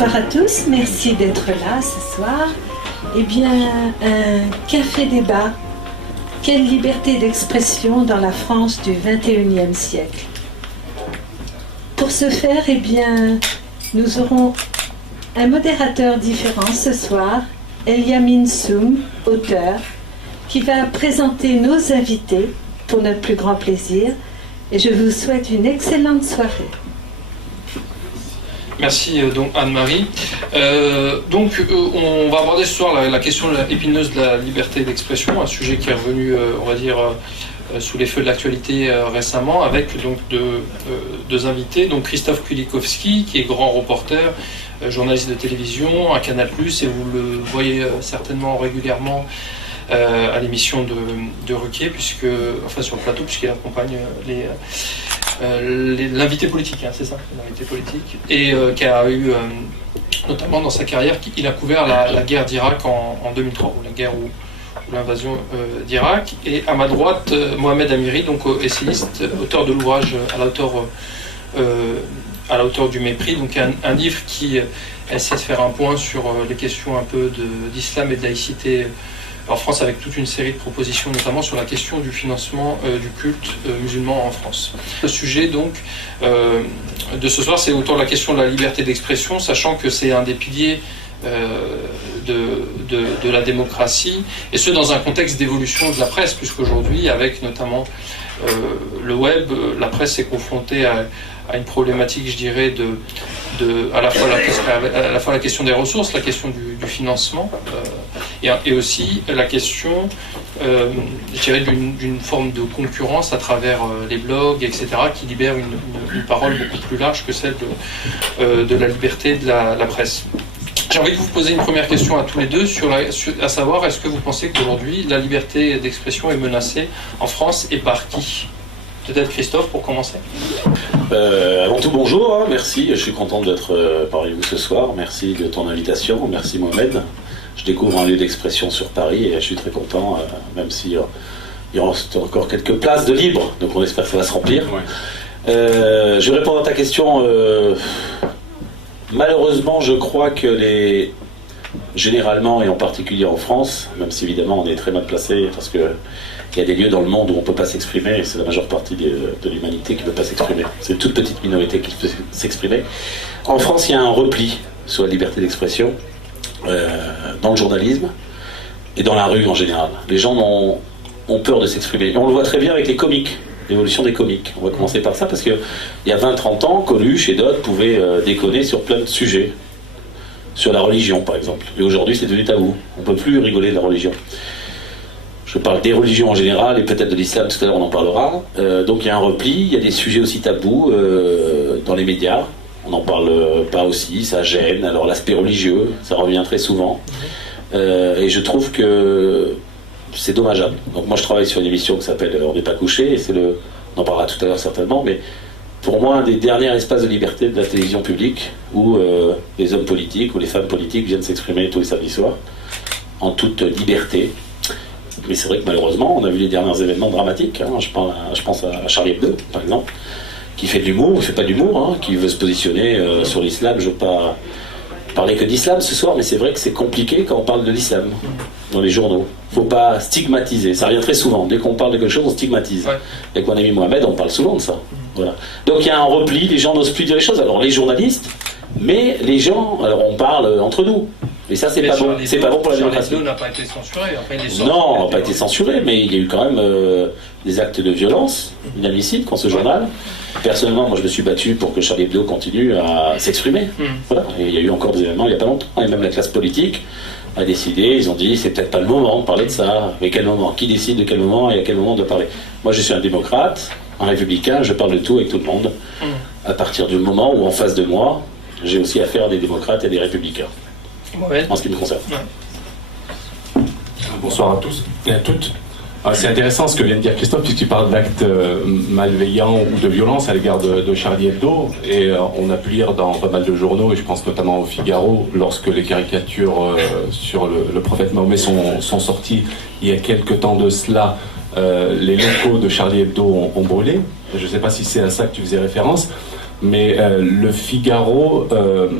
Bonsoir à tous, merci d'être là ce soir. Eh bien, un café-débat. Quelle liberté d'expression dans la France du XXIe siècle? Pour ce faire, eh bien, nous aurons un modérateur différent ce soir, Eliamine Soum, auteur, qui va présenter nos invités pour notre plus grand plaisir. Et je vous souhaite une excellente soirée. Merci donc Anne-Marie. On va aborder ce soir la question épineuse de la liberté d'expression, un sujet qui est revenu, on va dire, sous les feux de l'actualité récemment, avec donc deux invités, donc Christophe Kulikowski, qui est grand reporter, journaliste de télévision à Canal+, et vous le voyez certainement régulièrement à l'émission de Ruquier, enfin sur le plateau, puisqu'il accompagne l'invité politique, hein, c'est ça, l'invité politique, et qui a eu, notamment dans sa carrière, il a couvert la guerre d'Irak en 2003, ou la guerre ou l'invasion d'Irak. Et à ma droite, Mohamed Amiri, donc essayiste, auteur de l'ouvrage à la hauteur du mépris, donc un livre qui essaie de faire un point sur les questions un peu d'islam et de laïcité en France, avec toute une série de propositions, notamment sur la question du financement du culte musulman en France. Le sujet donc de ce soir, c'est autour de la question de la liberté d'expression, sachant que c'est un des piliers de la démocratie, et ce dans un contexte d'évolution de la presse, puisqu'aujourd'hui, avec notamment le web, la presse est confrontée à une problématique, je dirais, à la fois la question des ressources, la question du financement, et aussi la question, je dirais, d'une forme de concurrence à travers les blogs, etc., qui libère une parole beaucoup plus large que celle de la liberté de la presse. J'ai envie de vous poser une première question à tous les deux, à savoir, est-ce que vous pensez qu'aujourd'hui, la liberté d'expression est menacée en France, et par qui? Peut-être Christophe, pour commencer. Avant tout, bonjour, hein, merci, je suis content d'être parmi vous ce soir, merci de ton invitation, merci Mohamed. Je découvre un lieu d'expression sur Paris et je suis très content, même s'il y reste encore quelques places de libre, donc on espère que ça va se remplir. Ouais. Je vais répondre à ta question. Malheureusement, je crois que généralement, et en particulier en France, même si évidemment on est très mal placé, parce qu'il y a des lieux dans le monde où on ne peut pas s'exprimer, et c'est la majeure partie de l'humanité qui ne peut pas s'exprimer. C'est une toute petite minorité qui peut s'exprimer. En France, il y a un repli sur la liberté d'expression, dans le journalisme et dans la rue en général. Les gens ont peur de s'exprimer. Et on le voit très bien avec les comiques, l'évolution des comiques. On va commencer par ça, parce qu'il y a 20-30 ans, Coluche et d'autres pouvaient déconner sur plein de sujets. Sur la religion, par exemple. Et aujourd'hui, c'est devenu tabou. On ne peut plus rigoler de la religion. Je parle des religions en général, et peut-être de l'islam, tout à l'heure on en parlera. Donc il y a un repli, il y a des sujets aussi tabous dans les médias. On n'en parle pas aussi, ça gêne. Alors l'aspect religieux, ça revient très souvent. Et je trouve que c'est dommageable. Donc moi je travaille sur une émission qui s'appelle On n'est pas couché, et on en parlera tout à l'heure certainement, mais pour moi un des derniers espaces de liberté de la télévision publique, où les hommes politiques ou les femmes politiques viennent s'exprimer tous les samedis soirs, en toute liberté. Mais c'est vrai que malheureusement, on a vu les derniers événements dramatiques. Hein. Je pense à Charlie Hebdo, par exemple, qui fait de l'humour, ou fait pas d'humour, hein, qui veut se positionner sur l'islam. Je ne veux pas parler que d'islam ce soir, mais c'est vrai que c'est compliqué quand on parle de l'islam dans les journaux. Il ne faut pas stigmatiser, ça revient très souvent. Dès qu'on parle de quelque chose, on stigmatise. Ouais. Avec mon ami Mohamed, on parle souvent de ça. Voilà. Donc il y a un repli, les gens n'osent plus dire les choses. Alors les journalistes, mais les gens, alors on parle entre nous. Et ça, c'est pas bon. C'est pas bon pour la démocratie. Charlie Hebdo n'a pas été censuré. Enfin, non, n'a pas été censuré, mais il y a eu quand même des actes de violence inadmissibles contre ce journal. Personnellement, moi, je me suis battu pour que Charlie Hebdo continue à s'exprimer. Voilà. Et il y a eu encore des événements il n'y a pas longtemps. Et même la classe politique a décidé, ils ont dit, c'est peut-être pas le moment de parler de ça. Mais quel moment? Qui décide de quel moment et à quel moment de parler? Moi, je suis un démocrate, un républicain, je parle de tout avec tout le monde. À partir du moment où, en face de moi, j'ai aussi affaire à des démocrates et à des républicains. Ouais. En ce qui me concerne. Ouais. Bonsoir à tous et à toutes. C'est intéressant ce que vient de dire Christophe, puisqu'il parle d'actes malveillants ou de violence à l'égard de Charlie Hebdo. Et on a pu lire dans pas mal de journaux, et je pense notamment au Figaro, lorsque les caricatures sur le prophète Mahomet sont sorties il y a quelques temps de cela, les locaux de Charlie Hebdo ont brûlé. Je ne sais pas si c'est à ça que tu faisais référence. mais le Figaro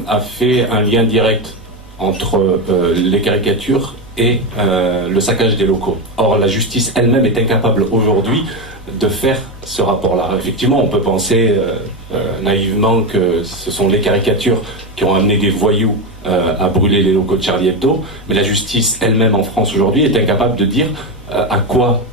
a fait un lien direct entre les caricatures et le saccage des locaux. Or, la justice elle-même est incapable aujourd'hui de faire ce rapport-là. Effectivement, on peut penser naïvement que ce sont les caricatures qui ont amené des voyous à brûler les locaux de Charlie Hebdo, mais la justice elle-même en France aujourd'hui est incapable de dire à quoi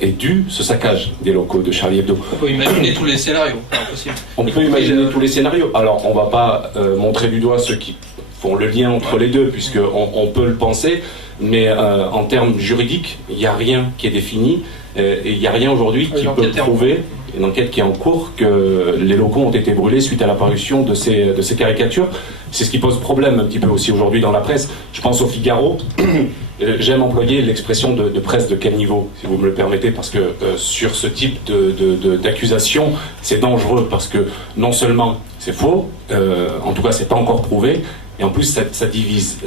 est dû ce saccage des locaux de Charlie Hebdo. On peut imaginer tous les scénarios, impossible. On peut imaginer tous les scénarios. Alors, on ne va pas montrer du doigt ceux qui font le lien entre les deux, puisqu'on peut le penser, mais en termes juridiques, il n'y a rien qui est défini, et il n'y a rien aujourd'hui qui peut prouver, une enquête qui est en cours, que les locaux ont été brûlés suite à l'apparition de ces caricatures. C'est ce qui pose problème un petit peu aussi aujourd'hui dans la presse. Je pense au Figaro. J'aime employer l'expression de presse de quel niveau, si vous me le permettez, parce que sur ce type d'accusation, c'est dangereux, parce que non seulement c'est faux, en tout cas c'est pas encore prouvé, et en plus ça divise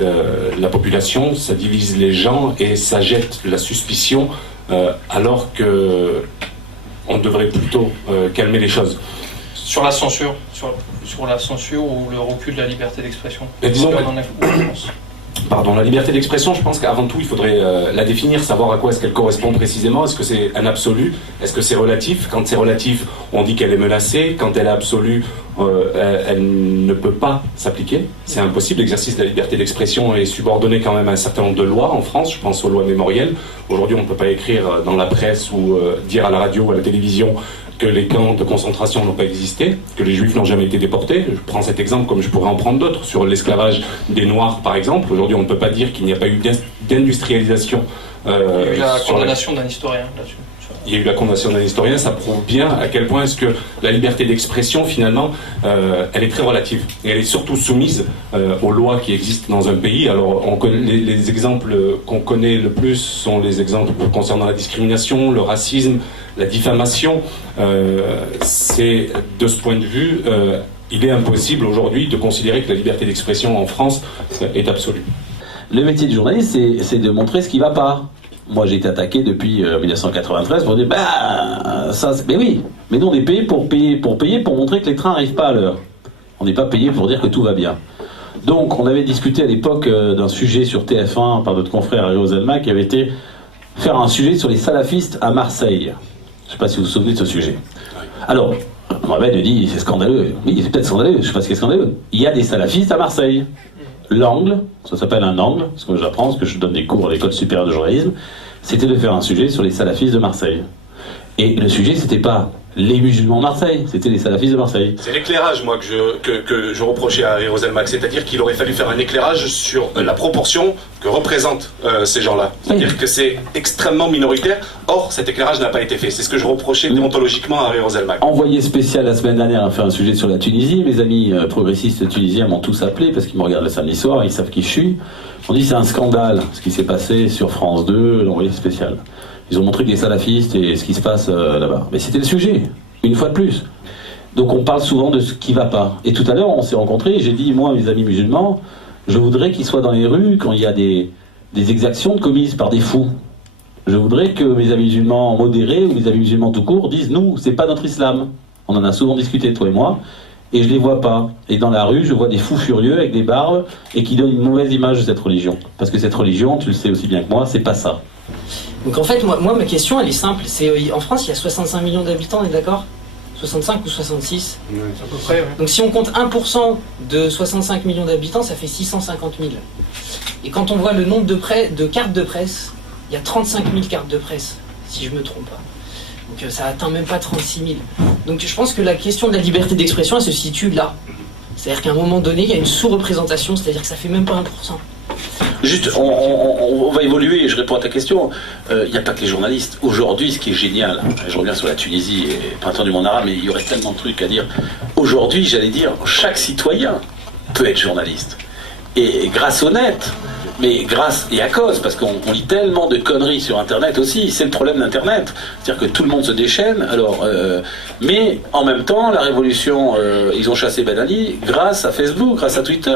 la population, ça divise les gens, et ça jette la suspicion, alors que on devrait plutôt calmer les choses. Sur la censure, sur la censure ou le recul de la liberté d'expression. Disons Pardon, la liberté d'expression, je pense qu'avant tout, il faudrait la définir, savoir à quoi est-ce qu'elle correspond précisément. Est-ce que c'est un absolu? Est-ce que c'est relatif? Quand c'est relatif, on dit qu'elle est menacée. Quand elle est absolue, elle ne peut pas s'appliquer. C'est impossible. L'exercice de la liberté d'expression est subordonné quand même à un certain nombre de lois en France. Je pense aux lois mémorielles. Aujourd'hui, on ne peut pas écrire dans la presse ou dire à la radio ou à la télévision que les camps de concentration n'ont pas existé, que les juifs n'ont jamais été déportés. Je prends cet exemple comme je pourrais en prendre d'autres. Sur l'esclavage des Noirs, par exemple, aujourd'hui on ne peut pas dire qu'il n'y a pas eu d'industrialisation. Il y a eu la condamnation d'un historien là-dessus. Il y a eu la condamnation d'un historien, ça prouve bien à quel point est-ce que la liberté d'expression, finalement, elle est très relative. Et elle est surtout soumise aux lois qui existent dans un pays. Alors, les exemples qu'on connaît le plus sont les exemples concernant la discrimination, le racisme, la diffamation. C'est, de ce point de vue, il est impossible aujourd'hui de considérer que la liberté d'expression en France est absolue. Le métier du journaliste, c'est de montrer ce qui ne va pas. Moi, j'ai été attaqué depuis 1993 pour dire mais oui, mais nous on est payé pour montrer que les trains n'arrivent pas à l'heure. On n'est pas payé pour dire que tout va bien. Donc, on avait discuté à l'époque d'un sujet sur TF1 par notre confrère Ariel Zelma qui avait été faire un sujet sur les salafistes à Marseille. Je ne sais pas si vous vous souvenez de ce sujet. Alors, Mohamed dit c'est scandaleux. Oui, c'est peut-être scandaleux. Je ne sais pas ce qui est scandaleux. Il y a des salafistes à Marseille. L'angle, ça s'appelle un angle, ce que j'apprends, parce que je donne des cours à l'école supérieure de journalisme, c'était de faire un sujet sur les salafistes de Marseille. Et le sujet, c'était pas les musulmans de Marseille, c'était les salafistes de Marseille. C'est l'éclairage, moi, que je reprochais à Ariel Zelma, c'est-à-dire qu'il aurait fallu faire un éclairage sur la proportion que représentent ces gens-là. C'est-à-dire que c'est extrêmement minoritaire. Or, cet éclairage n'a pas été fait. C'est ce que je reprochais déontologiquement à Ariel Zelma. Envoyé spécial la semaine dernière a fait un sujet sur la Tunisie. Mes amis progressistes tunisiens m'ont tous appelé parce qu'ils me regardent le samedi soir, ils savent qui je suis. On dit c'est un scandale ce qui s'est passé sur France 2, l'envoyé spécial. Ils ont montré que les salafistes et ce qui se passe là-bas. Mais c'était le sujet, une fois de plus. Donc on parle souvent de ce qui ne va pas. Et tout à l'heure, on s'est rencontrés et j'ai dit, moi, mes amis musulmans, je voudrais qu'ils soient dans les rues quand il y a des exactions commises par des fous. Je voudrais que mes amis musulmans modérés ou mes amis musulmans tout court disent, nous, c'est pas notre islam. On en a souvent discuté, toi et moi, et je les vois pas. Et dans la rue, je vois des fous furieux avec des barbes et qui donnent une mauvaise image de cette religion. Parce que cette religion, tu le sais aussi bien que moi, c'est pas ça. Donc en fait, moi ma question, elle est simple. En France, il y a 65 millions d'habitants, on est d'accord ? 65 ou 66 ? À peu près, oui. Donc si on compte 1% de 65 millions d'habitants, ça fait 650 000. Et quand on voit le nombre de cartes de presse, il y a 35 000 cartes de presse, si je ne me trompe pas. Donc ça atteint même pas 36 000. Donc je pense que la question de la liberté d'expression, elle se situe là. C'est-à-dire qu'à un moment donné, il y a une sous-représentation, c'est-à-dire que ça fait même pas 1%. Juste, on va évoluer, je réponds à ta question. Il n'y a pas que les journalistes. Aujourd'hui, ce qui est génial, je reviens sur la Tunisie et printemps du monde arabe, mais il y aurait tellement de trucs à dire. Aujourd'hui, j'allais dire, chaque citoyen peut être journaliste. Et grâce au net, mais grâce et à cause, parce qu'on lit tellement de conneries sur Internet aussi, c'est le problème d'Internet. C'est-à-dire que tout le monde se déchaîne, mais en même temps, la révolution, ils ont chassé Ben Ali grâce à Facebook, grâce à Twitter,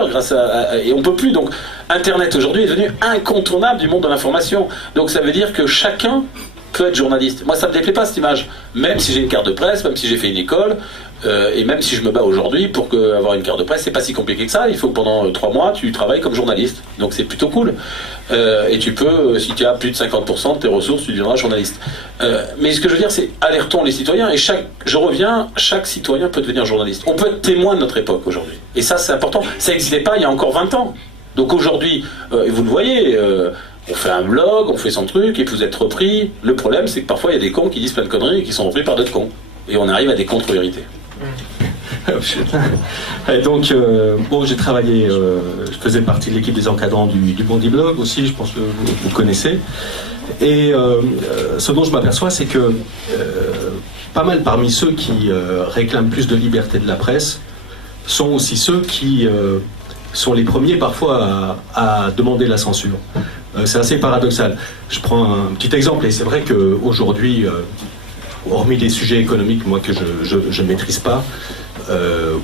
et on peut plus. Donc, Internet aujourd'hui est devenu incontournable du monde de l'information. Donc ça veut dire que chacun peut être journaliste. Moi, ça me déplaît pas cette image. Même si j'ai une carte de presse, même si j'ai fait une école, et même si je me bats aujourd'hui pour avoir une carte de presse, c'est pas si compliqué que ça. Il faut que pendant 3 mois, tu travailles comme journaliste. Donc c'est plutôt cool. Et tu peux, si tu as plus de 50% de tes ressources, tu deviendras journaliste. Mais ce que je veux dire, c'est alertons les citoyens. Et chaque citoyen peut devenir journaliste. On peut être témoin de notre époque aujourd'hui. Et ça, c'est important. Ça n'existait pas il y a encore 20 ans. Donc aujourd'hui, vous le voyez, on fait un blog, on fait son truc, et puis vous êtes repris. Le problème, c'est que parfois, il y a des cons qui disent plein de conneries et qui sont repris par d'autres cons. Et on arrive à des contre-vérités. Et donc, bon, j'ai travaillé, je faisais partie de l'équipe des encadrants du Bondi Blog aussi, je pense que vous connaissez. Et ce dont je m'aperçois, c'est que pas mal parmi ceux qui réclament plus de liberté de la presse sont aussi ceux qui sont les premiers parfois à demander la censure. C'est assez paradoxal. Je prends un petit exemple, et c'est vrai qu'aujourd'hui, hormis les sujets économiques, moi, que je ne maîtrise pas,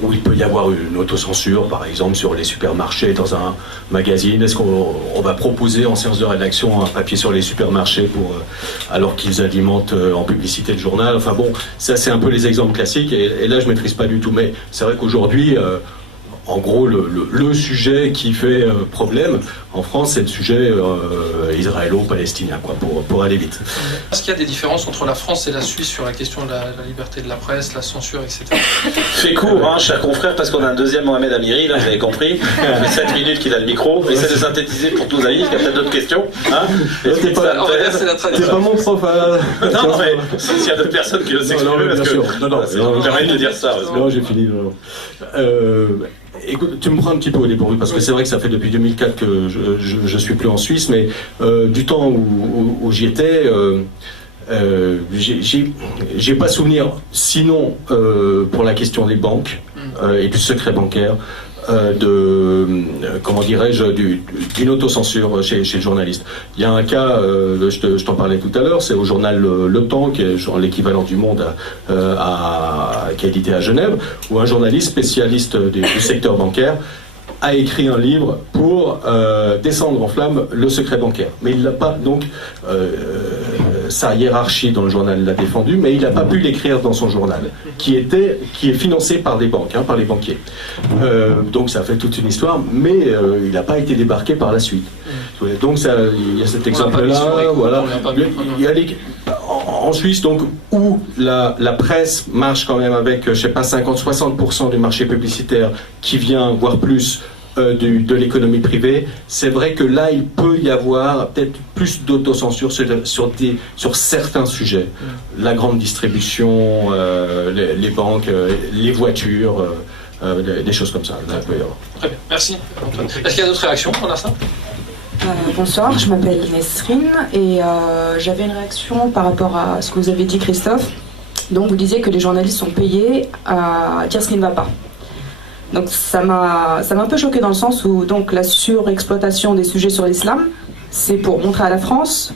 où il peut y avoir une autocensure, par exemple, sur les supermarchés dans un magazine. Est-ce qu'on va proposer en séance de rédaction un papier sur les supermarchés alors qu'ils alimentent en publicité le journal? Enfin bon, ça c'est un peu les exemples classiques, et là je ne maîtrise pas du tout. Mais c'est vrai qu'aujourd'hui, en gros, le sujet qui fait problème en France, c'est le sujet israélo-palestinien, quoi, pour aller vite. Est-ce qu'il y a des différences entre la France et la Suisse sur la question de la liberté de la presse, la censure, etc.? Fais court, hein, cher confrère, parce qu'on a un deuxième Mohamed Amiri, là, vous avez compris. Ça fait 7 minutes qu'il a le micro. Essaie de synthétiser pour tous nos amis, il y a peut-être d'autres questions. Hein, on va dire c'est la tradition. T'es pas mon prof. Non, mais s'il y a d'autres personnes qui veulent s'exprimer, parce que ça me permet de dire ça. Non, j'ai fini. Écoute, tu me prends un petit peu au dépourvu, parce que c'est vrai que ça fait depuis 2004 que je suis plus en Suisse, mais du temps où j'y étais, j'ai pas souvenir, sinon pour la question des banques et du secret bancaire, comment dirais-je, d'une autocensure chez le journaliste. Il y a un cas, je t'en parlais tout à l'heure, c'est au journal Le Temps, qui est l'équivalent du Monde qui est édité à Genève, où un journaliste spécialiste du secteur bancaire a écrit un livre pour descendre en flamme le secret bancaire. Mais il l'a pas, donc sa hiérarchie dans le journal l'a défendu, mais il n'a pas pu l'écrire dans son journal, qui est financé par des banques, par les banquiers. Donc ça fait toute une histoire, mais il n'a pas été débarqué par la suite. Donc il y a cet exemple-là, voilà. En Suisse, donc, où la presse marche quand même avec, je sais pas, 50-60% du marché publicitaire qui vient, voire plus, de l'économie privée, c'est vrai que là, il peut y avoir peut-être plus d'autocensure sur certains sujets. La grande distribution, les banques, les voitures, des choses comme ça. Très bien, merci Antoine. Est-ce qu'il y a d'autres réactions pour l'instant? Bonsoir, je m'appelle Nesrine et j'avais une réaction par rapport à ce que vous avez dit, Christophe. Donc vous disiez que les journalistes sont payés à dire ce qui ne va pas. Donc ça m'a un peu choqué dans le sens où donc, la surexploitation des sujets sur l'islam, c'est pour montrer à la France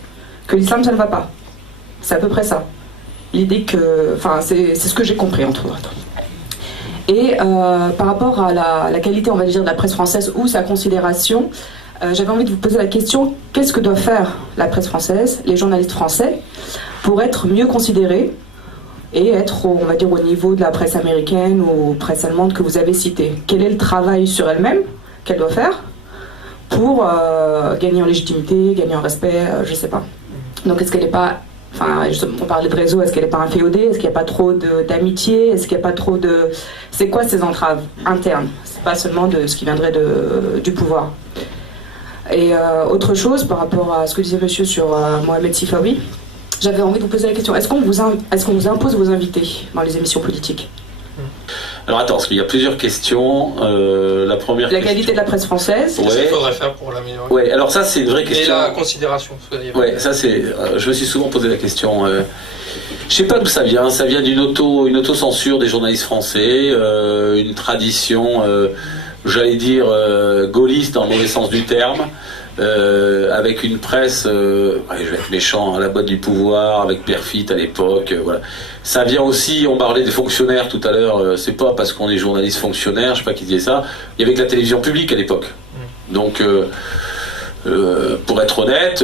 que l'islam ça ne va pas. C'est à peu près ça. L'idée que... Enfin, c'est ce que j'ai compris entre autres. Et par rapport à la qualité, on va dire, de la presse française ou sa considération, j'avais envie de vous poser la question, qu'est-ce que doit faire la presse française, les journalistes français, pour être mieux considérés et être, on va dire, au niveau de la presse américaine ou presse allemande que vous avez citée? Quel est le travail sur elle-même qu'elle doit faire pour gagner en légitimité, gagner en respect, je sais pas. Donc est-ce qu'elle n'est pas, enfin on parlait de réseau, est-ce qu'elle n'est pas inféodée, est-ce qu'il n'y a pas trop d'amitié, est-ce qu'il n'y a pas trop de... C'est quoi ces entraves internes? C'est pas seulement de ce qui viendrait du pouvoir. Et autre chose par rapport à ce que disait monsieur sur Mohamed Sifawi, j'avais envie de vous poser la question, est-ce qu'on vous impose vos invités dans les émissions politiques? Alors attends, parce qu'il y a plusieurs questions. La première La qualité de la presse française. Qu'est-ce qu'il faudrait faire pour l'améliorer? Ouais, alors ça c'est une vraie question. Et la considération. Ouais, ça c'est... je me suis souvent posé la question. Je sais pas d'où ça vient. Ça vient d'une autocensure des journalistes français, une tradition, j'allais dire, gaulliste dans le mauvais sens du terme. Avec une presse, je vais être méchant, à la boîte du pouvoir, avec Perfit à l'époque, voilà. Ça vient aussi, on parlait des fonctionnaires tout à l'heure, c'est pas parce qu'on est journaliste fonctionnaire, je sais pas qui disait ça, il y avait que la télévision publique à l'époque. Donc, Pour être honnête,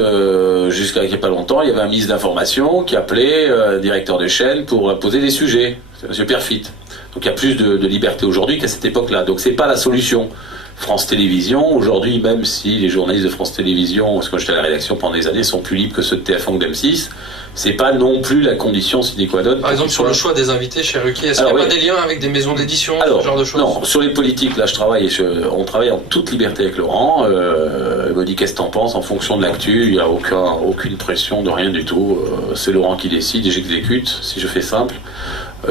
jusqu'à il n'y a pas longtemps, il y avait un ministre d'information qui appelait directeur de chaîne pour poser des sujets. C'est M. Perfit. Donc il y a plus de liberté aujourd'hui qu'à cette époque-là. Donc c'est pas la solution. France Télévisions, aujourd'hui, même si les journalistes de France Télévisions, parce que j'étais à la rédaction pendant des années, sont plus libres que ceux de TF1 ou d'M6, c'est pas non plus la condition sine qua non. Par exemple, sur le choix des invités chez Ruquier, est-ce qu'il n'y a pas des liens avec des maisons d'édition, ce genre de choses? Non, sur les politiques, là, on travaille en toute liberté avec Laurent. Il me dit qu'est-ce que t'en penses en fonction de l'actu, il n'y a aucune pression de rien du tout. C'est Laurent qui décide et j'exécute, si je fais simple.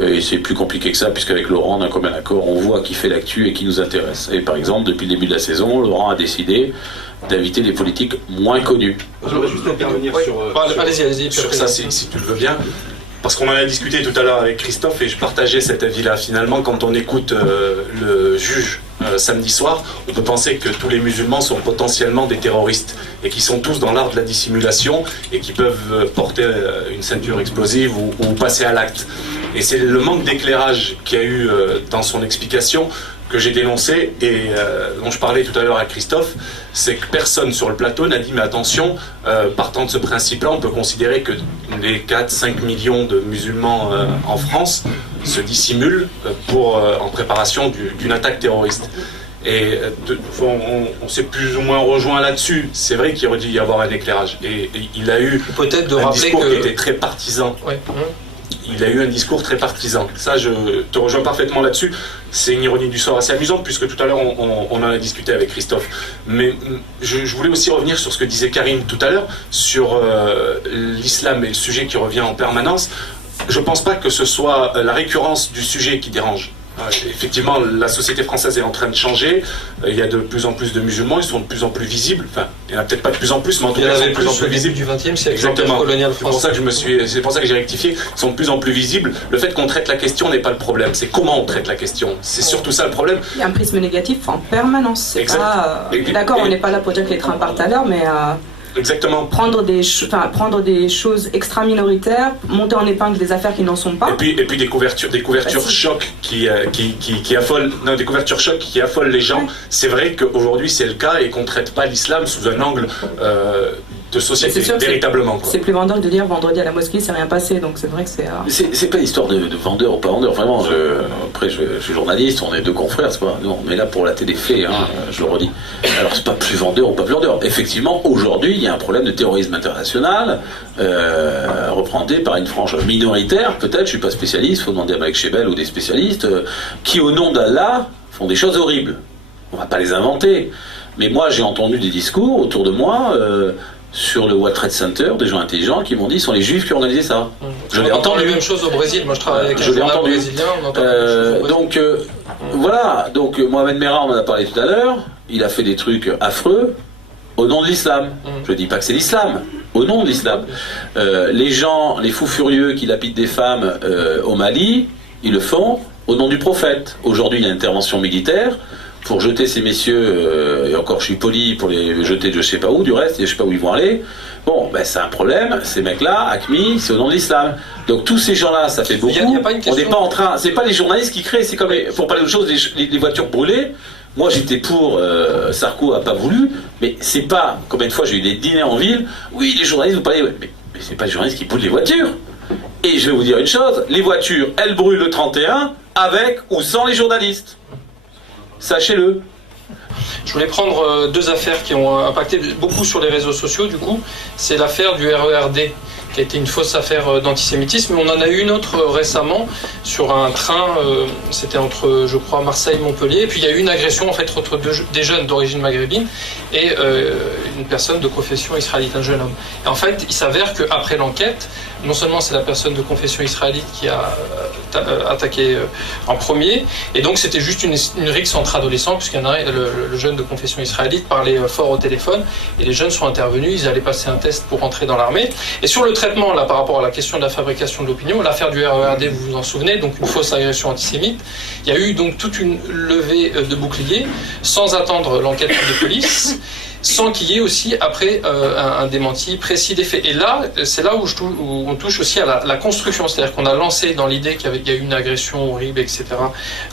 Et c'est plus compliqué que ça, puisqu'avec Laurent, on a un commun accord, on voit qui fait l'actu et qui nous intéresse. Et par exemple, depuis le début de la saison, Laurent a décidé d'inviter des politiques moins connus. Je voudrais juste intervenir sur ça, si tu le veux bien. Parce qu'on en a discuté tout à l'heure avec Christophe et je partageais cet avis-là. Finalement, quand on écoute le juge samedi soir, on peut penser que tous les musulmans sont potentiellement des terroristes et qui sont tous dans l'art de la dissimulation et qui peuvent porter une ceinture explosive ou passer à l'acte. Et c'est le manque d'éclairage qu'il y a eu dans son explication que j'ai dénoncé et dont je parlais tout à l'heure à Christophe, c'est que personne sur le plateau n'a dit mais attention, partant de ce principe-là, on peut considérer que les 4-5 millions de musulmans en France se dissimulent en préparation d'une attaque terroriste. Et on s'est plus ou moins rejoint là-dessus. C'est vrai qu'il aurait dû y avoir un éclairage. Et il a eu peut-être de un rappeler discours qui était très partisan. Ouais. Il a eu un discours très partisan. Ça, je te rejoins parfaitement là-dessus. C'est une ironie du sort assez amusante, puisque tout à l'heure, on en a discuté avec Christophe. Mais je voulais aussi revenir sur ce que disait Karine tout à l'heure, sur l'islam et le sujet qui revient en permanence. Je ne pense pas que ce soit la récurrence du sujet qui dérange. Effectivement, la société française est en train de changer. Il y a de plus en plus de musulmans, ils sont de plus en plus visibles. Enfin, il n'y en a peut-être pas de plus en plus, mais en tout cas, ils sont de plus en plus visibles. Du XXe siècle, exactement. Colonial c'est pour ça que j'ai rectifié. Ils sont de plus en plus visibles. Le fait qu'on traite la question n'est pas le problème. C'est comment on traite la question. C'est surtout ça le problème. Il y a un prisme négatif en permanence. D'accord, on n'est pas là pour dire que les trains partent à l'heure, mais exactement. Prendre des choses extra-minoritaires, monter en épingle des affaires qui n'en sont pas. Et puis des couvertures choc qui affolent, des couvertures choc qui affolent les gens. Ouais. C'est vrai qu'aujourd'hui c'est le cas et qu'on ne traite pas l'islam sous un angle de société, véritablement. C'est plus vendeur de dire vendredi à la mosquée, c'est rien passé, donc c'est vrai que c'est... C'est pas l'histoire de vendeur ou pas vendeur, vraiment. Après, je suis journaliste, on est deux confrères, c'est pas... Nous, on est là pour la des faits, hein, je le redis. Alors, c'est pas plus vendeur ou pas plus vendeur. Effectivement, aujourd'hui, il y a un problème de terrorisme international, représenté par une frange minoritaire, peut-être, je suis pas spécialiste, il faut demander à Malek Chebel ou des spécialistes, qui, au nom d'Allah, font des choses horribles. On va pas les inventer. Mais moi, j'ai entendu des discours autour de moi... sur le World Trade Center, des gens intelligents qui m'ont dit que ce sont les juifs qui ont organisé ça. Je l'ai entendu. La même chose au Brésil, moi je travaille avec un journal brésilien, on entend donc voilà, donc Mohamed Merah, on en a parlé tout à l'heure, il a fait des trucs affreux au nom de l'islam. Je ne dis pas que c'est l'islam, au nom de l'islam. Les gens, les fous furieux qui lapident des femmes au Mali, ils le font au nom du prophète. Aujourd'hui, il y a une intervention militaire pour jeter ces messieurs, et encore je suis poli, pour les jeter de je sais pas où, du reste, et je sais pas où ils vont aller. Bon, ben c'est un problème, ces mecs-là, ACMI, c'est au nom de l'islam. Donc tous ces gens-là, ça fait beaucoup. On n'est pas en train, c'est pas les journalistes qui créent, c'est comme, pour parler d'autre chose, les voitures brûlées. Moi j'étais pour, Sarko a pas voulu, mais c'est pas, combien de fois j'ai eu des dîners en ville, oui les journalistes vous parlez, mais c'est pas les journalistes qui brûlent les voitures. Et je vais vous dire une chose, les voitures, elles brûlent le 31, avec ou sans les journalistes. Sachez-le. Je voulais prendre deux affaires qui ont impacté beaucoup sur les réseaux sociaux, du coup. C'est l'affaire du RERD, qui a été une fausse affaire d'antisémitisme. Mais on en a eu une autre récemment sur un train, c'était entre, je crois, Marseille et Montpellier. Et puis il y a eu une agression en fait entre des jeunes d'origine maghrébine et une personne de confession israélite, un jeune homme. Et en fait, il s'avère qu'après l'enquête, non seulement c'est la personne de confession israélite qui a attaqué en premier, et donc c'était juste une rixe entre adolescents, puisqu'il y en a le jeune de confession israélite parlait fort au téléphone, et les jeunes sont intervenus, ils allaient passer un test pour entrer dans l'armée. Et sur le traitement, là, par rapport à la question de la fabrication de l'opinion, l'affaire du RERD, vous vous en souvenez, donc une fausse agression antisémite, il y a eu donc toute une levée de boucliers, sans attendre l'enquête de police, sans qu'il y ait aussi après un démenti précis des faits. Et là, c'est là où on touche aussi à la construction, c'est-à-dire qu'on a lancé dans l'idée qu'il y a eu une agression horrible, etc.,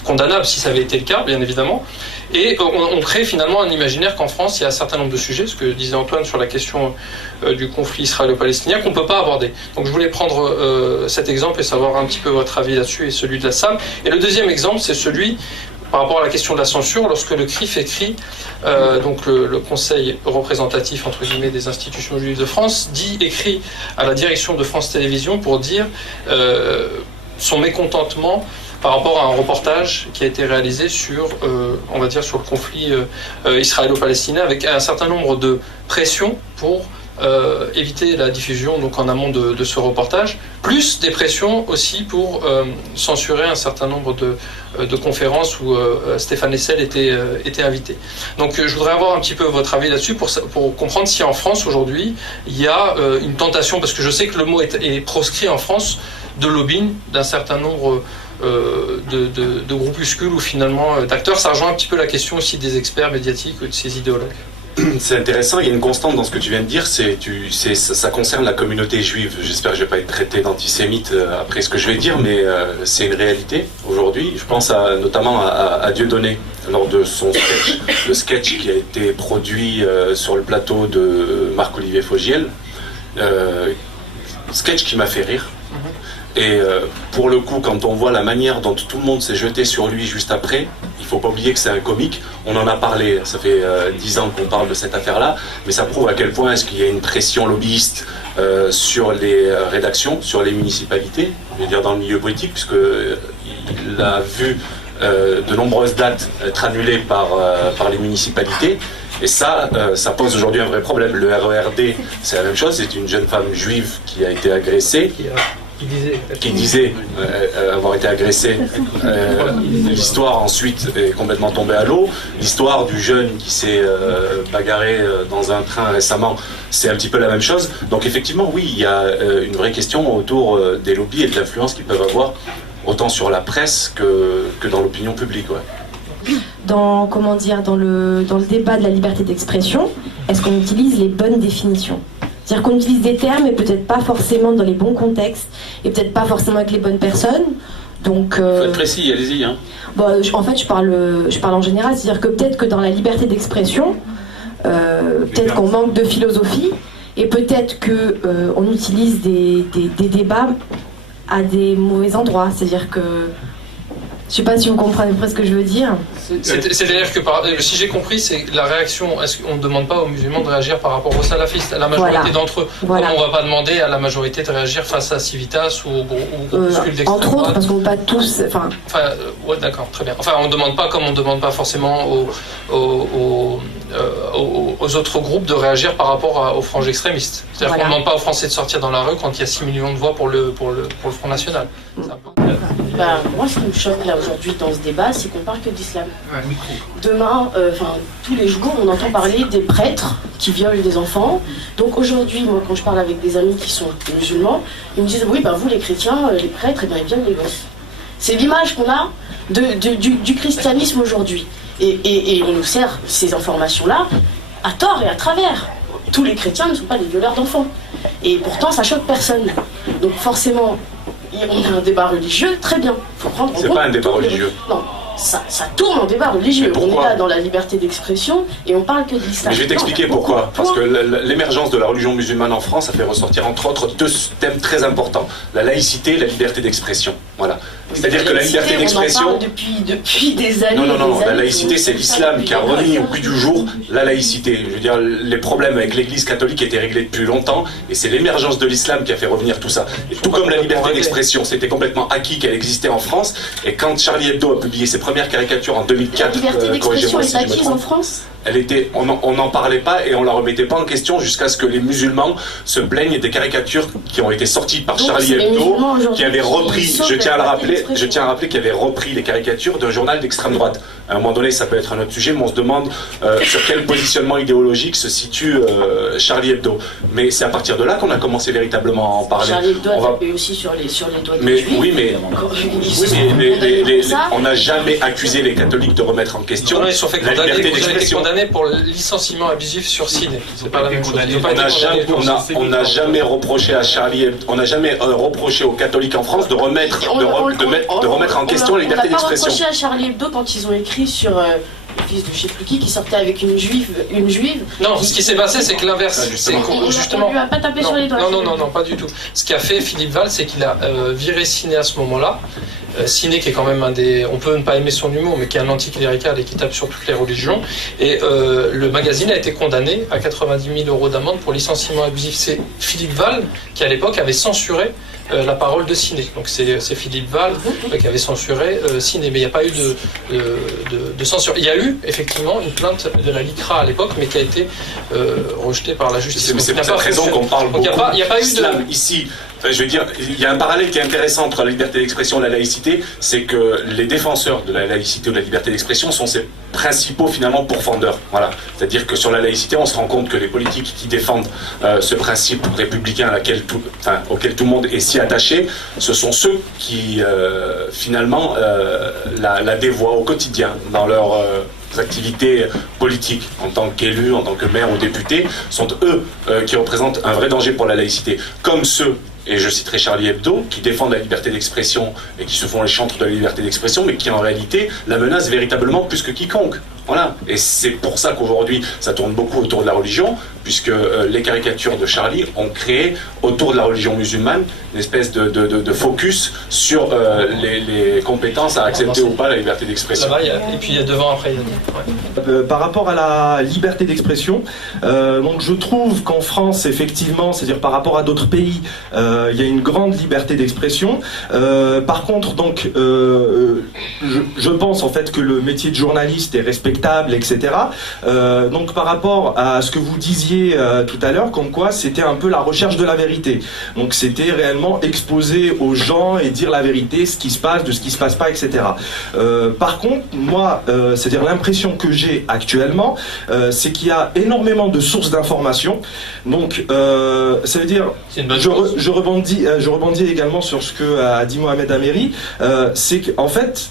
condamnable si ça avait été le cas, bien évidemment. Et on crée finalement un imaginaire qu'en France, il y a un certain nombre de sujets, ce que disait Antoine sur la question du conflit israélo-palestinien, qu'on ne peut pas aborder. Donc je voulais prendre cet exemple et savoir un petit peu votre avis là-dessus et celui de la SAM. Et le deuxième exemple, c'est celui par rapport à la question de la censure, lorsque le CRIF écrit, donc le Conseil représentatif entre guillemets des institutions juives de France, écrit à la direction de France Télévisions pour dire son mécontentement par rapport à un reportage qui a été réalisé sur, on va dire, sur le conflit israélo-palestinien, avec un certain nombre de pressions pour éviter la diffusion donc en amont de ce reportage, plus des pressions aussi pour censurer un certain nombre de conférences où Stéphane Hessel était invité. Donc je voudrais avoir un petit peu votre avis là-dessus pour comprendre si en France aujourd'hui il y a une tentation, parce que je sais que le mot est proscrit en France, de lobbying d'un certain nombre de groupuscules ou finalement d'acteurs. Ça rejoint un petit peu la question aussi des experts médiatiques ou de ces idéologues. C'est intéressant, il y a une constante dans ce que tu viens de dire, ça concerne la communauté juive. J'espère que je ne vais pas être traité d'antisémite après ce que je vais dire, mais c'est une réalité aujourd'hui. Je pense notamment à Dieudonné, lors de son sketch, le sketch qui a été produit sur le plateau de Marc-Olivier Fogiel, sketch qui m'a fait rire. Et pour le coup, quand on voit la manière dont tout le monde s'est jeté sur lui juste après, il ne faut pas oublier que c'est un comique. On en a parlé, ça fait 10 ans qu'on parle de cette affaire-là, mais ça prouve à quel point est-ce qu'il y a une pression lobbyiste sur les rédactions, sur les municipalités, je veux dire dans le milieu politique, puisqu'il a vu de nombreuses dates être annulées par les municipalités. Et ça pose aujourd'hui un vrai problème. Le RERD, c'est la même chose, c'est une jeune femme juive qui a été agressée. Qui disait avoir été agressé. L'histoire ensuite est complètement tombée à l'eau. L'histoire du jeune qui s'est bagarré dans un train récemment, c'est un petit peu la même chose. Donc effectivement, oui, il y a une vraie question autour des lobbies et de l'influence qu'ils peuvent avoir, autant sur la presse que dans l'opinion publique. Ouais. Dans le débat de la liberté d'expression, est-ce qu'on utilise les bonnes définitions ? C'est-à-dire qu'on utilise des termes, mais peut-être pas forcément dans les bons contextes, et peut-être pas forcément avec les bonnes personnes. Donc, faut être précis, allez-y. Hein. Bon, en fait, je parle en général, c'est-à-dire que peut-être que dans la liberté d'expression, peut-être qu'on manque de philosophie, et peut-être qu'on utilise des débats à des mauvais endroits. C'est-à-dire que... Je sais pas si vous comprenez presque ce que je veux dire. C'est-à-dire que, si j'ai compris, c'est la réaction. Est-ce qu'on ne demande pas aux musulmans de réagir par rapport aux salafistes, à la majorité d'entre eux? Voilà. Comme on ne va pas demander à la majorité de réagir face à Civitas ou au groupuscule d'extrême entre autres, parce qu'on ne pas tous... ouais, d'accord, très bien. Enfin, on ne demande pas, comme on ne demande pas forcément aux autres groupes de réagir par rapport aux franges extrémistes. C'est-à-dire qu'on ne demande pas aux Français de sortir dans la rue quand il y a 6 millions de voix pour le Front National. Moi, ce qui me choque là aujourd'hui dans ce débat, c'est qu'on parle que d'islam. Demain, tous les jours, on entend parler des prêtres qui violent des enfants. Donc aujourd'hui, moi, quand je parle avec des amis qui sont musulmans, ils me disent oui, vous les chrétiens, les prêtres, ils violent les gosses. C'est l'image qu'on a du christianisme aujourd'hui. Et on nous sert ces informations-là à tort et à travers. Tous les chrétiens ne sont pas des violeurs d'enfants. Et pourtant, ça choque personne. Donc forcément, on a un débat religieux, très bien. Faut prendre en compte. C'est pas un débat religieux. Non, ça tourne en débat religieux. On est là dans la liberté d'expression et on parle que de l'islam. Mais je vais t'expliquer pourquoi. Parce que l'émergence de la religion musulmane en France a fait ressortir entre autres 2 thèmes très importants. La laïcité et la liberté d'expression. Voilà. C'est-à-dire que la liberté d'expression... On en parle depuis des années. Non. La laïcité, c'est l'islam qui a remis au goût du jour la laïcité. Je veux dire, les problèmes avec l'église catholique étaient réglés depuis longtemps et c'est l'émergence de l'islam qui a fait revenir tout ça. Et tout comme la liberté d'expression, c'était complètement acquis qu'elle existait en France. Et quand Charlie Hebdo a publié ses premières caricatures en 2004... La liberté d'expression est acquise en France ? On n'en parlait pas et on la remettait pas en question jusqu'à ce que les musulmans se plaignent des caricatures qui ont été sorties par Charlie Hebdo, qui avait repris, je tiens à rappeler qu'il avait repris les caricatures d'un journal d'extrême droite. À un moment donné, ça peut être un autre sujet, mais on se demande sur quel positionnement idéologique se situe Charlie Hebdo. Mais c'est à partir de là qu'on a commencé véritablement à en parler. Charlie Hebdo a tapé aussi sur les doigts de Juifs. Oui, mais on n'a jamais accusé les catholiques de remettre en question la liberté d'expression. Pour licenciement abusif sur Cine. C'est pas la même chose. On n'a jamais reproché à Charlie Hebdo, on n'a jamais reproché aux catholiques en France de remettre en question la liberté d'expression. On n'a pas reproché à Charlie Hebdo quand ils ont écrit sur fils de je sais plus qui sortait avec une juive. Non, ce qui s'est passé, c'est que l'inverse. On lui a pas tapé sur les doigts. Non, pas du tout. Ce qu'a fait Philippe Val, c'est qu'il a viré Ciné à ce moment-là. Ciné qui est quand même on peut ne pas aimer son humour, mais qui est un anticlérical et qui tape sur toutes les religions. Et le magazine a été condamné à 90 000 € d'amende pour licenciement abusif. C'est Philippe Val qui, à l'époque, avait censuré la parole de Ciné. Donc c'est Philippe Val qui avait censuré Ciné, mais il n'y a pas eu de censure. Il y a eu effectivement une plainte de la LICRA à l'époque, mais qui a été rejetée par la justice. C'est pour cette raison qu'on parle beaucoup d'islam ici. Enfin, je veux dire, il y a un parallèle qui est intéressant entre la liberté d'expression et la laïcité, c'est que les défenseurs de la laïcité ou de la liberté d'expression sont ses principaux finalement pourfendeurs. Voilà. C'est-à-dire que sur la laïcité, on se rend compte que les politiques qui défendent ce principe républicain auquel tout le monde est si attaché, ce sont ceux qui finalement la dévoient au quotidien dans leur activités politiques en tant qu'élus, en tant que maire ou député, sont eux qui représentent un vrai danger pour la laïcité. Comme ceux, et je citerai Charlie Hebdo, qui défendent la liberté d'expression et qui se font les chantres de la liberté d'expression, mais qui en réalité la menacent véritablement plus que quiconque. Voilà. Et c'est pour ça qu'aujourd'hui, ça tourne beaucoup autour de la religion, puisque les caricatures de Charlie ont créé autour de la religion musulmane une espèce de focus sur les compétences à accepter ou pas la liberté d'expression. Et puis il y a devant, après. Par rapport à la liberté d'expression, donc je trouve qu'en France, effectivement, c'est-à-dire par rapport à d'autres pays, il y a une grande liberté d'expression. Par contre, donc, je pense en fait que le métier de journaliste est respectable, etc. Donc par rapport à ce que vous disiez tout à l'heure, comme quoi c'était un peu la recherche de la vérité. Donc c'était réellement exposer aux gens et dire la vérité, ce qui se passe, de ce qui se passe pas, etc. Par contre, moi, c'est-à-dire l'impression que j'ai actuellement, c'est qu'il y a énormément de sources d'informations. Donc ça veut dire, je rebondis également sur ce que a dit Mohamed Améry, c'est qu'en fait,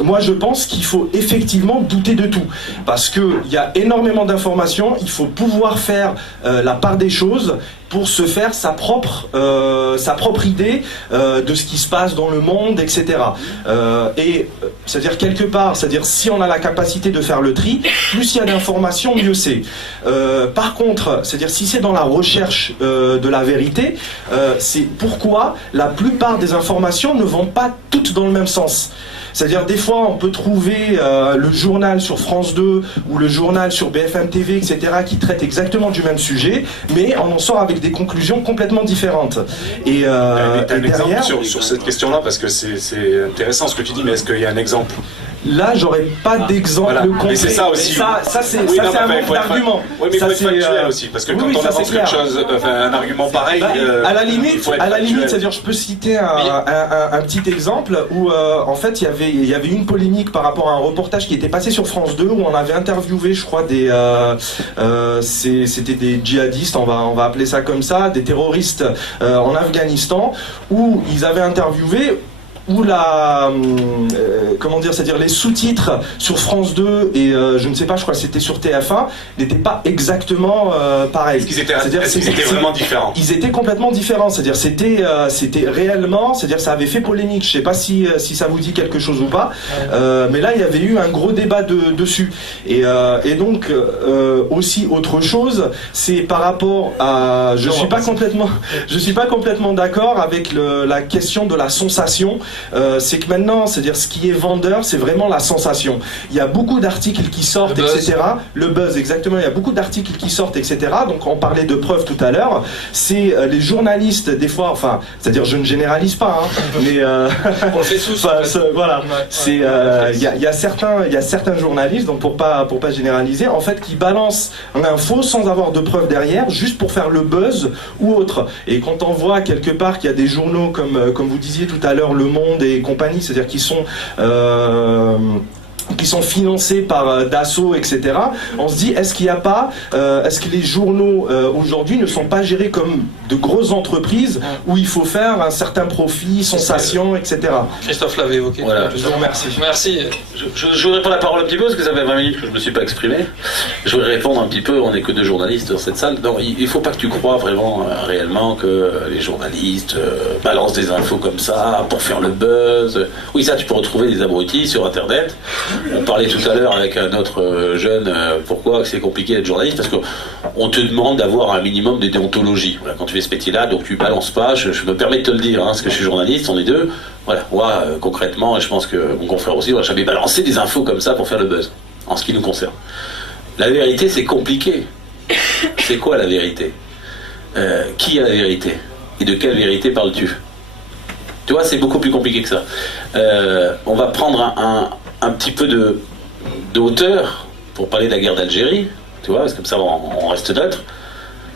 moi je pense qu'il faut effectivement douter de tout, parce qu'il y a énormément d'informations, il faut pouvoir faire la part des choses pour se faire sa propre idée de ce qui se passe dans le monde, etc. C'est-à-dire quelque part, c'est-à-dire si on a la capacité de faire le tri, plus il y a d'informations, mieux c'est. Par contre, c'est-à-dire si c'est dans la recherche de la vérité, c'est pourquoi la plupart des informations ne vont pas toutes dans le même sens. C'est-à-dire des fois on peut trouver le journal sur France 2 ou le journal sur BFM TV, etc. qui traite exactement du même sujet, mais on en sort avec des conclusions complètement différentes. Et t'as un exemple sur cette question-là, parce que c'est intéressant ce que tu dis, mais est-ce qu'il y a un exemple ? Là, j'aurais pas d'exemple concret. Mais c'est ça aussi. Ça c'est un manque d'argument. Oui, mais il faut être factuel aussi, parce que quand on avance quelque chose, un argument pareil, à la limite, c'est-à-dire, je peux citer un petit exemple où, en fait, il y avait une polémique par rapport à un reportage qui était passé sur France 2 où on avait interviewé, je crois, c'était des djihadistes, on va appeler ça comme ça, des terroristes en Afghanistan, où ils avaient interviewé. Où comment dire, c'est-à-dire les sous-titres sur France 2 et je ne sais pas, je crois que c'était sur TF1, n'étaient pas exactement pareils. Est-ce qu'ils étaient vraiment différents ? Ils étaient complètement différents, c'est-à-dire c'était réellement, c'est-à-dire ça avait fait polémique. Je ne sais pas si ça vous dit quelque chose ou pas, mais là il y avait eu un gros débat dessus. Et donc aussi autre chose, c'est par rapport à, je suis pas complètement d'accord avec la question de la sensation. C'est que maintenant, c'est-à-dire ce qui est vendeur, c'est vraiment la sensation. Il y a beaucoup d'articles qui sortent, etc. Le buzz, exactement. Il y a beaucoup d'articles qui sortent, etc. Donc on parlait de preuves tout à l'heure. C'est les journalistes, des fois, enfin, c'est-à-dire je ne généralise pas, hein, mais on le fait tous. Voilà. C'est il y a certains journalistes, donc pour pas généraliser, en fait, qui balancent l'info sans avoir de preuves derrière, juste pour faire le buzz ou autre. Et quand on voit quelque part qu'il y a des journaux comme vous disiez tout à l'heure, Le Monde et compagnie, c'est-à-dire qui sont financés par Dassault, etc. On se dit, est-ce qu'il n'y a pas, est-ce que les journaux aujourd'hui ne sont pas gérés comme de grosses entreprises où il faut faire un certain profit, sensation, etc. Christophe l'avait évoqué. Voilà. Je vous remercie. Merci. Je voudrais prendre la parole un petit peu parce que ça fait 20 minutes que je ne me suis pas exprimé. Je voudrais répondre un petit peu, on n'est que deux journalistes dans cette salle. Non, il ne faut pas que tu crois vraiment réellement que les journalistes balancent des infos comme ça pour faire le buzz. Oui, ça tu peux retrouver des abrutis sur internet On parlait tout à l'heure avec un autre jeune, pourquoi c'est compliqué d'être journaliste, parce qu'on te demande d'avoir un minimum de déontologie. Voilà, quand tu fais ce métier-là, donc tu balances pas, je me permets de te le dire, hein, parce que je suis journaliste, on est deux. Voilà, moi, concrètement, et je pense que mon confrère aussi, on n'a jamais balancé des infos comme ça pour faire le buzz, en ce qui nous concerne. La vérité, c'est compliqué. C'est quoi la vérité? Qui a la vérité? Et de quelle vérité parles-tu? Tu vois, c'est beaucoup plus compliqué que ça. On va prendre un petit peu de hauteur pour parler de la guerre d'Algérie, tu vois, parce que comme ça on reste neutre.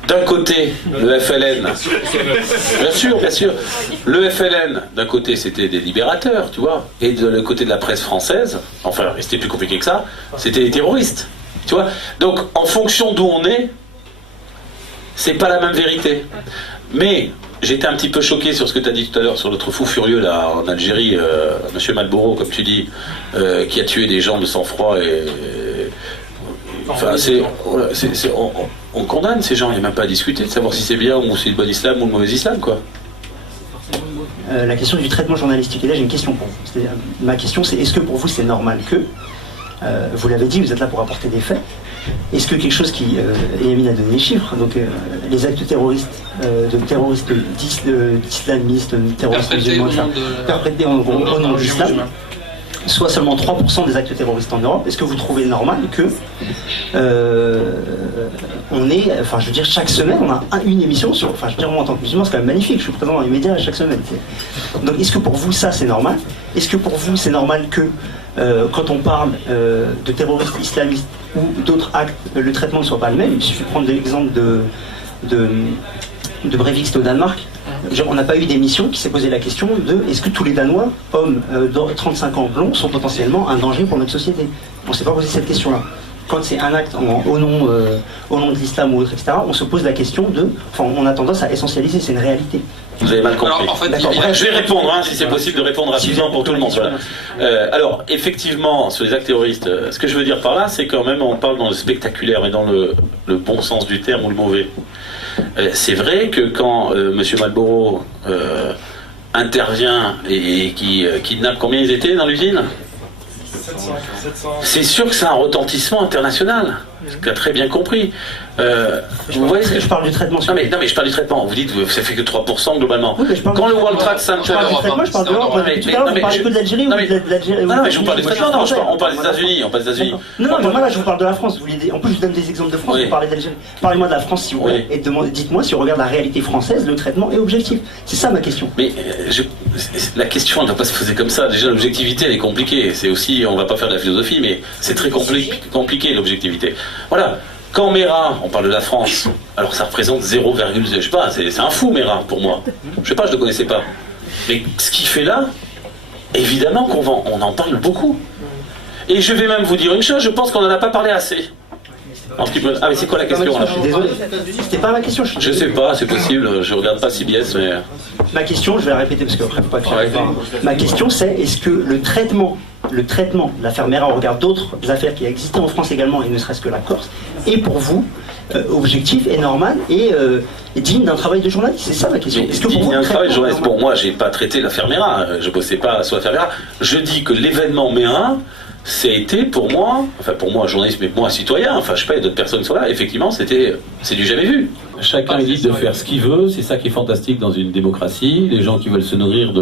D'un côté, le FLN, bien sûr, le FLN, d'un côté c'était des libérateurs, tu vois, et de le côté de la presse française, enfin c'était plus compliqué que ça, c'était des terroristes, tu vois. Donc en fonction d'où on est, c'est pas la même vérité. Mais j'étais un petit peu choqué sur ce que tu as dit tout à l'heure sur l'autre fou furieux là en Algérie, Monsieur Malboro, comme tu dis, qui a tué des gens de sang-froid et enfin, on condamne ces gens, il n'y a même pas à discuter de savoir si c'est bien ou c'est le bon islam ou le mauvais islam, quoi. La question du traitement journalistique, et là j'ai une question pour vous. Ma question c'est, est-ce que pour vous c'est normal que, vous l'avez dit, vous êtes là pour apporter des faits, est-ce que quelque chose qui, et Amine a donné les chiffres, donc les actes terroristes, d'islamistes, terroristes musulmans, interprétés au nom de l'islam, soit seulement 3% des actes terroristes en Europe, est-ce que vous trouvez normal que on est, enfin je veux dire, chaque semaine on a une émission sur, enfin je veux dire, moi en tant que musulman c'est quand même magnifique, je suis présent dans les médias chaque semaine. Donc est-ce que pour vous ça c'est normal? Est-ce que pour vous c'est normal que quand on parle de terroristes islamistes ou d'autres actes, le traitement ne soit pas le même? Il suffit de prendre l'exemple de Breivik, c'était au Danemark. On n'a pas eu d'émission qui s'est posé la question de est-ce que tous les Danois, hommes de 35 ans blonds, sont potentiellement un danger pour notre société? On ne s'est pas posé cette question-là. Quand c'est un acte au nom de l'islam ou autre, etc., on se pose la question de... Enfin, on a tendance à essentialiser, c'est une réalité. Vous avez mal compris. Alors, en fait, je vais répondre, hein, si c'est possible de répondre rapidement pour tout le monde. Voilà. Alors, effectivement, sur les actes terroristes, ce que je veux dire par là, c'est quand même, on parle dans le spectaculaire, mais dans le bon sens du terme ou le mauvais. C'est vrai que quand M. Malboro intervient et qui kidnappe, combien ils étaient dans l'usine? 700. C'est sûr que c'est un retentissement international, ce qu'a très bien compris. Vous voyez ce que je parle du traitement. Non mais je parle du traitement. Vous dites ça fait que 3% globalement. Oui, quand le World Trade Center. Je parle du traitement, je parle de l'Europe. Tout à l'heure, vous parlez que de l'Algérie ou de l'Algérie. Non, mais je vous parle du traitement. Non, on parle des États-Unis. Non, mais moi là, je vous parle de la France. En plus, je vous donne des exemples de France. Vous parlez d'Algérie. Parlez-moi de la France, si vous voulez. Et dites-moi si on regarde la réalité française, le traitement est objectif. C'est ça ma question. Mais la question ne doit pas se poser comme ça. Déjà, l'objectivité, elle est compliquée. C'est aussi, on va pas faire de la philosophie, mais c'est très compliqué l'objectivité. Voilà. Quand Mera, on parle de la France, alors ça représente 0, je sais pas, c'est un fou Mera pour moi. Je sais pas, je le connaissais pas. Mais ce qu'il fait là, évidemment qu'on en parle beaucoup. Et je vais même vous dire une chose, je pense qu'on n'en a pas parlé assez. Ah mais c'est quoi la question là? Désolé, c'était pas ma question. Je sais pas, c'est possible, je regarde pas CBS mais... Ma question, je vais la répéter parce qu'après faut pas que ma question c'est, est-ce que le traitement de l'affaire Mera au regard d'autres affaires qui existent en France également, et ne serait-ce que la Corse, est pour vous objectif et normal et digne d'un travail de journaliste? C'est ça ma question. Est-ce que digne d'un travail de journaliste? Bon, moi j'ai pas traité l'affaire Mera, je bossais pas sur l'affaire Mera. Je dis que l'événement Mera, c'était pour moi, journaliste, mais pour moi citoyen, enfin je sais pas, d'autres personnes sont là, effectivement c'est du jamais vu. Chacun est libre de faire ce qu'il veut, c'est ça qui est fantastique dans une démocratie. Les gens qui veulent se nourrir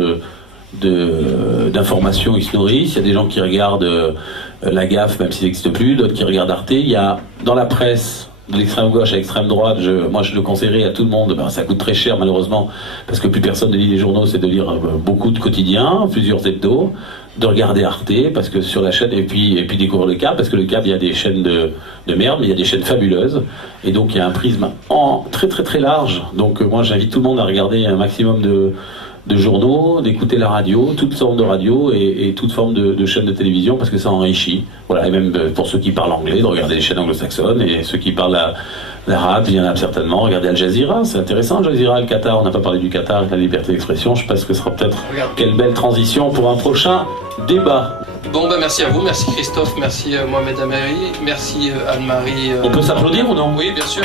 d'informations, ils se nourrissent. Il y a des gens qui regardent la gaffe, même s'il n'existe plus, d'autres qui regardent Arte. Il y a dans la presse, de l'extrême gauche à l'extrême droite, moi je le conseillerais à tout le monde, ça coûte très cher malheureusement, parce que plus personne ne lit les journaux, c'est de lire beaucoup de quotidiens, plusieurs hebdos, de regarder Arte, parce que sur la chaîne, et puis découvrir le Câble, parce que le Câble, il y a des chaînes de merde, mais il y a des chaînes fabuleuses, et donc il y a un prisme très très très large. Donc moi j'invite tout le monde à regarder un maximum de journaux, d'écouter la radio, toutes formes de radio et toute forme de chaînes de télévision, parce que ça enrichit. Voilà, et même pour ceux qui parlent anglais, de regarder les chaînes anglo-saxonnes, et ceux qui parlent l'arabe, il y en a certainement. Regardez Al Jazeera, c'est intéressant, Al Jazeera, le Qatar, on n'a pas parlé du Qatar avec la liberté d'expression, je pense que ce sera peut-être quelle belle transition pour un prochain débat. Bon, merci à vous, merci Christophe, merci Mohamed Ameri, merci Anne-Marie. On peut s'applaudir ou non? Oui, bien sûr.